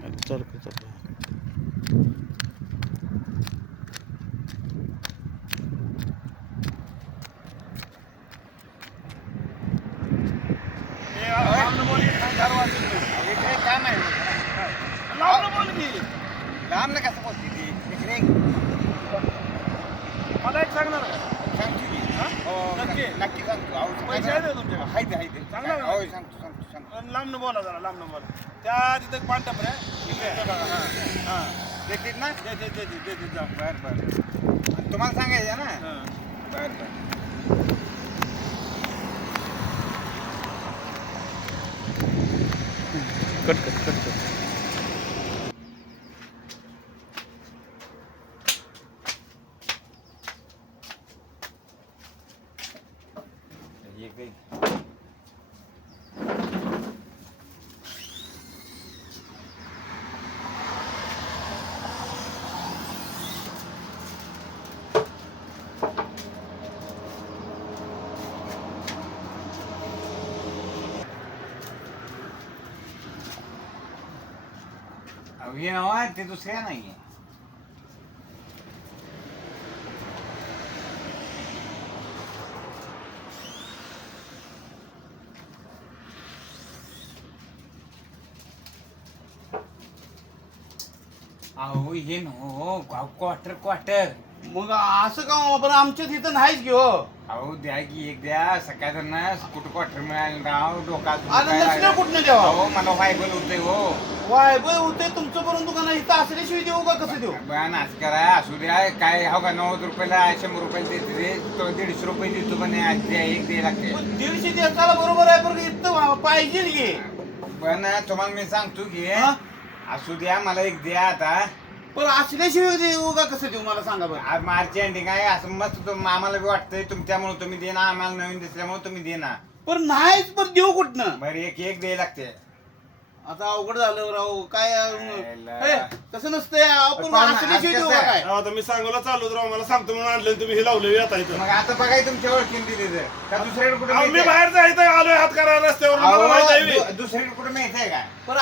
चालू चालू आहे लांब ना कसं बोलते ती इकडे मला एक सांगणार का? सांगतो हो, नक्की? नक्की सांगतो पैसे आहेत का तुमच्याकडे? हाय ते, हाय ते. चांगलं आहे ना? होय, सांगतो सांगतो सांगतो. पण लांब न बोला जरा लांब न बोला. त्या तिथं एक पांढरं आहे. हां देतील ना. दे दे दे दे दे जा बर बर. आणि तुम्हाला सांगायचं ना? हां. बर बर. कट कर कट कर एक दे. अहो, हे नवा ते दुसऱ्या नाहीये अहो हे नो क्वार्टर क्वार्टर मग असं का पण आमच्या तिथं नाहीच घेऊ अहो द्या की एक द्या. सकाळ ना कुठं क्वार्टर मिळालं राव डोका नसलं कुठनं द्यावं? अहो मला व्हायबल होतंय हो. वाय बय होते तुमचं करून दुकान इथं असल्याशिवाय देऊ का? कसं देऊ? बघा नाच करा. असू द्या. काय हो का नव्वद रुपयाला शंभर रुपयाला देते रे. तो दीडशे रुपये देतो पण आज द्या एक द्या लागते दीडशे दिवसाला बरोबर आहे. पण इथं पाहिजे घे पण तुम्हाला मी सांगतो की हा? असू द्या मला एक द्या आता. पण असल्याशिवाय देऊ का कसं देऊ? मला सांगा बरं. आज मार्च एंडिंग आहे असं मस्त तुम- आम्हाला बी वाटतंय तुमच्यामुळे तुम्ही देना आम्हाला नवीन दिसल्यामुळे तुम्ही देना पण नाहीच पण देऊ कुठनं? बरं एक एक द्यायला लागते. आता अवघड झालं राव काय. हे, तसं नसतंय आपण पण देऊ का आहे? काय आता मी सांगोला चालू राव मला सांगतो म्हणून आणलं तुम्ही हे लावले आता इथं मग आता बघाय तुमच्या ओळखीन दिली तर का दुसरीकडे कुठे अहो, मी बाहेर जायचं आलोय हात करा रस्त्यावर मला माहीत आहे बी. दुसरीकडे कुठे माहिती का पण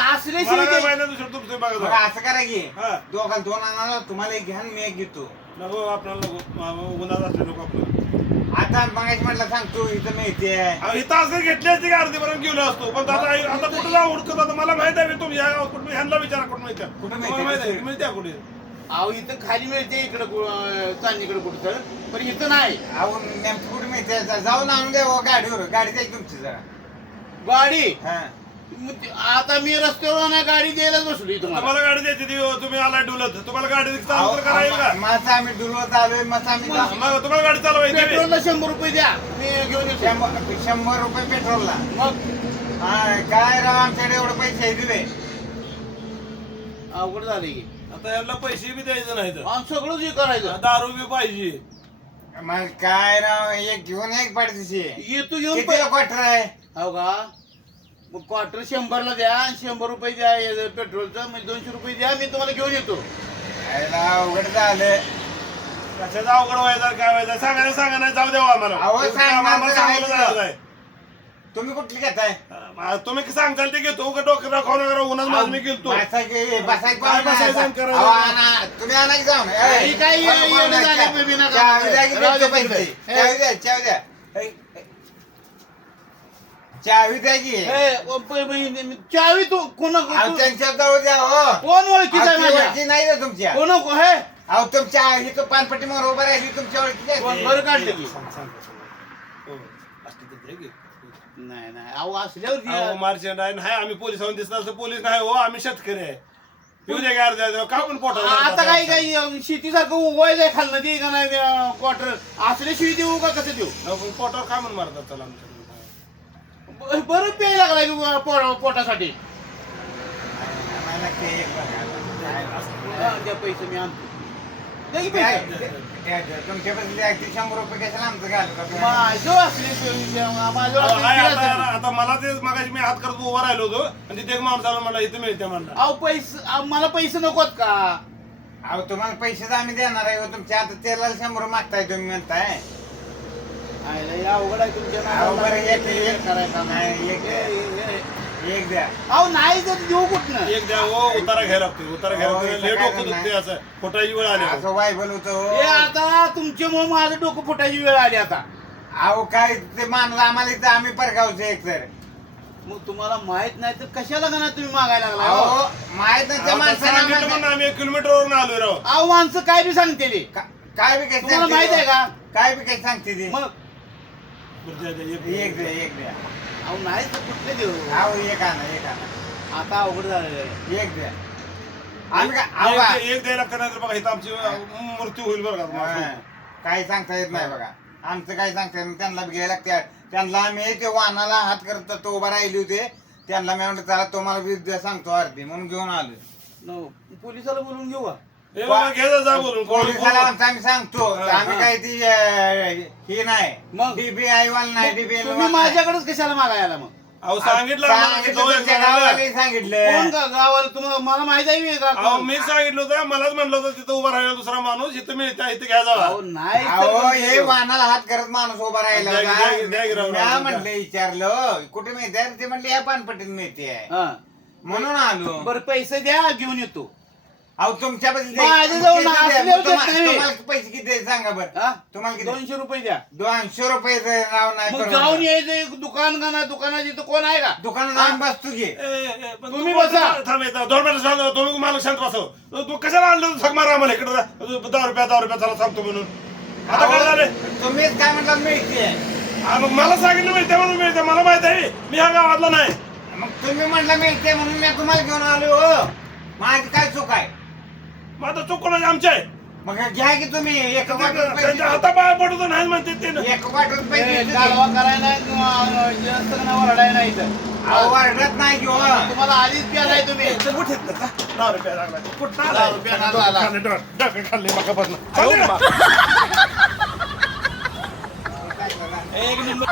मला काय माहीत नाही दुसरं तुमचं मग बघा असं करा की हा. दोघांना दोन आणा तुम्हाला एक घ्या आणि मी एक घेतो नको आपल्याला नको उन्हात असले नको आपलं आता मगाशी म्हटलं सांगतो इथं मिळते अहो, इथं असं घेतली असती का अर्धी पर्यंत गेलो असतो. पण आता आता कुठं जाऊ उडकत? आता मला माहीत आहे बी तुम्ही या गावात कुठं ह्यांना विचारा कुठं माहिती आहे. कुठं तुम्हाला माहिती आहे? मिळत्या कुठे? अहो इथं खाली मिळते इकडं चांदीकडे कुठं पण इथं नाही. अहो नेमकं कुठे मिळते जाऊन आणून द्या हो गाडीवर. गाडी जाईल तुमची जरा. गाडी? हा. मग आता मी रस्त्यावर नाही गाडी द्यायलाच बसली तुम्हाला तुम्हाला गाडी द्यायची ती हो, तुम्ही आला डुलत. तुम्हाला गाडी अहो, चालू करा येईल का? माझं आम्ही डुलवत आलोय मग आम्ही जा- मग तुम्हाला गाडी चालवायची बी. पेट्रोलला शंभर रुपये द्या. मी घेऊन येतो. शंभर शंभर रुपये पेट्रोलला. मग? हा काय राव आमच्याकडे एवढे पैसे दिले? अवघड झाले की. आता यांना पैसे बी द्यायचे नाहीत. आणि सगळंच हे करायचं. दारू बी पाहिजे. मग काय राव एक घेऊन एक पाठीशी. येतो घेऊन कितीला क्वार्टर आहे? हो का? मग क्वार्टर शंभरला द्या आणि शंभर रुपये द्या हे पेट्रोलचं म्हणजे दोनशे रुपये द्या मी तुम्हाला घेऊन येतो अवघड झालं कशाचं अवघड व्हायचं काय व्हायचं सांगायला सांगा नाही जाऊ द्यावा आम्हाला अहो, सांगणार आम्हाला तर सांगायला आहेच. जायचं नाही. तुम्ही कुठली घेताय तुम्ही सांगताल ते घेतो का डोक्याला खाऊ नका उन्हात माझं मी गेलतो बसायचं- बसायचं काय पाहुणा बसायचं आहे. आणि करायचं? अहो, आणा. तुम्ही आणा की जाऊन ए, ही काय ये- पाहुणा येणं झालं चहा- बेबी नका. चहा द्या. चावी द्या की. चावी तू कोण अहो, त्यांच्या जवळ द्या हो. कोण ओळखीचा आहे अहो, ती माझ्या? ओळखी नाही ना तुमच्या. कोण हे? अहो तुमच्या ही तो पानपट्टी मोर उभा राहिली तुमच्या कोण बरं काढलं की. हो, की. नाही नाही. अहो असल्यावर अहो, द्या. मार्चंट आहे नाही. आम्ही पोलिसांना दिसणार असं पोलीस नाही हो. आम्ही शेतकरी आहे. येऊ दे गार द्या का पण पोटा आता काही काही शेतीसारखं उगवायचं आहे खाल्लं ते का नाही क्वार्टर असल्याशिवाय देऊ का कसं देऊ? पोटावर काय म्हणून मारतात चला आमच्याकडे? ब- बरं प्यायला लागलाय की पोटासाठी आम्हाला ते एक बघा. हा, द्या पैसे मी आणतो. द्या की पैसे. की शंभर रुपये कशाला आमचं घालतो माझं असल्याशिवाय माझं अहो, हाय, आता मला ते मगाशी मी हात करत उभा राहिलो होतो आणि तिथे एक माणूस आला म्हणला इथे मिळते म्हणला. अहो पैसे अहो, मला पैसे नकोत का? अहो तुम्हाला पैसे तर आम्ही देणार आहे हो. तुमच्या आता तेलाला शंभर मागताय तुम्ही म्हणताय. अवघड आहे तुमच्या एक-. एक- करायचं नाही, एक- एक द्या अहो नाही देऊ कुठनं एक द्या हो उतारा घ्यायला लागतो उतारा घ्यायला हो, लागतो. लेट काय असं वेळ आली असं हे. आता तुमच्यामुळे माझं डोकं फुटायची वेळ आली आता अहो काय ते माणूस आम्हाला इथं आम्ही परगावचे एक तर मग तुम्हाला माहीत नाही तर कशाला का तुम्ही मागायला लागला अहो अहो माहीत नाही त्या माणसाला आम्हाला- आम्ही एक किलोमीटरवरून आलोय राव अहो माणसं काय बी सांगते काय बी तुम्हाला सांगते माहीत आहे? का? काय बी काही सांगते ती मग द्या, एक- एक द्या एक द्या. अहो नाही तर कुठले देऊ? अहो एक आणा एक आणा. आता अवघड झालेलं आहे. एक द्या. आम्ही काय अहो एक- का- एक द्यायला तर बघा इथं आमची मृत्यू होईल बरं का हा. तुम्हाला. काही सांगता येत नाही बघा. आमचं काही सांगता येत नाही. त्यांना बी घ्यायला लागते. त्यांना आम्ही ते वाहनाला हात करत तो उभा राहिली होते. त्यांना मी म्हणलं चला तुम्हाला बी द्या सांगतो अर्धी. म्हणून घेऊन आलो न, पोलिसाला बोलून घेऊ का? बघा, घे जा, जा बोलून कोण- पोलिसाला कोण- आमचं आम्ही सांगतो हा, आम्ही हा. काही ती अं, हे नाही मग? डीबीआय वाला नाही तुम्ही माझ्याकडेच कशाला मागायला मग अहो सांगितलं की सांगितलं जाऊ गावाला जणाला. कोण सांगितलं का गावाला तुम्हाला मला माहीत आहे अहो मी सांगितलं होतं मलाच म्हणलं होतं तिथं उभा राहिला दुसरा माणूस इथं मी इथं इथं घ्या अहो नाही तर अहो हे. वाहनाला हात करत माणूस उभा राहिला द्या- होता. द्या- द्या गिरावं म्या राहून म्हणलं विचारलं कुठे मिळते ते म्हणले या पानपट्टीत मिळते हा. म्हणून आलो बरं पैसे द्या घेऊन येतो अहो तुमच्या पैसे माझ्याजवळ असले होते पैसे किती सांगा बरं. हा? तुम्हाला किती दोनशे रुपये द्या. दोनशे रुपये नाव मग. जाऊन यायचं एक दुकान का ना दुकानाची इथं कोण आहे का? दुकानात आम्ही बसतो की. पण तुम्ही तू बसा. थांब येतं. दोन मिनिटं सांग. तुम्ही मला शांत बसव तू कशाला आणलं तू मारा आम्हाला इकडे दहा रुपया दहा रुपया चला सांगतो म्हणून. आता काय झाले तुम्हीच काय म्हटलं मिळते. हा, मग मला सांगितलं मिळते म्हणून मिळते. मला माहीत आहे. मी ह्या गावातला नाही. मग तुम्ही म्हटलं मिळते म्हणून मी तुम्हाला घेऊन आलो हो. माझी काय चूक आहे? मग आता चूक कोणाची आमची आहे मग घ्या की तुम्ही एक वाटून पैसे त्यांच्या हातापाया पडतो नाही म्हणते ते ना. एक वाटून पैसे देतो की. करायला का नाही वरडायला नाही इथं अहो, वरडत नाही की हो तुम्हाला आधीच प्यालाय तुम्ही चल, उठ इथनं, जा. दहा रुपया लागला. कुठं? दहा रुपया लागला. खाल्ले, डोकं- डोकं खाल्ले मगापासून. अहो, चालते का? एक नंबर